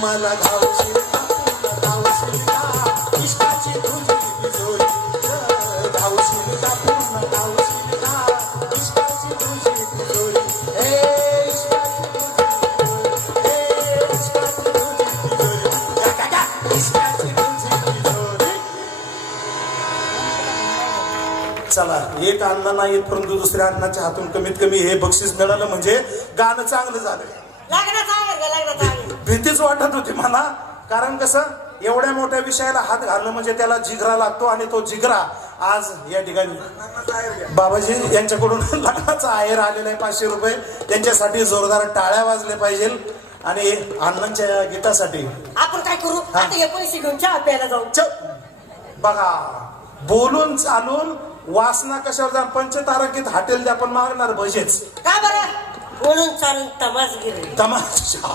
मला धावशील का पुन्हा धावशील का इष्टाची तुझी तिजोरी धावशील का पुन्हा धावशील का इष्टाची तुझी तिजोरी हे इष्टाची तुझी हे इष्टाची तुझी तिजोरी का इष्टाची तुझी तिजोरी. चला एक अन्न नाही परंतु दुसऱ्या अन्नाच्या हातून कमीत कमी हे बक्षीस मिळालं म्हणजे गाणं चांगलं झालं. भीतीच वाटत होती मला कारण कसं एवढ्या मोठ्या विषयाला हात घालणं म्हणजे त्याला जिगरा लागतो आणि तो जिगरा आज या ठिकाणी बाबाजी यांच्याकडून लग्नाचा आहेर आलेला आहे 500 रुपये त्यांच्यासाठी जोरदार टाळ्या वाजले पाहिजे आणि अण्णांच्या गीतासाठी आपण काय करू आता हे पैसे घेऊन चहा प्यायला जाऊ. बघा बोलून चालून वासना कशावर जा पंचतारकीत हॉटेल द्या पण मागणार भजेच का बरं बोलून चालून तमासगिरी तमाशा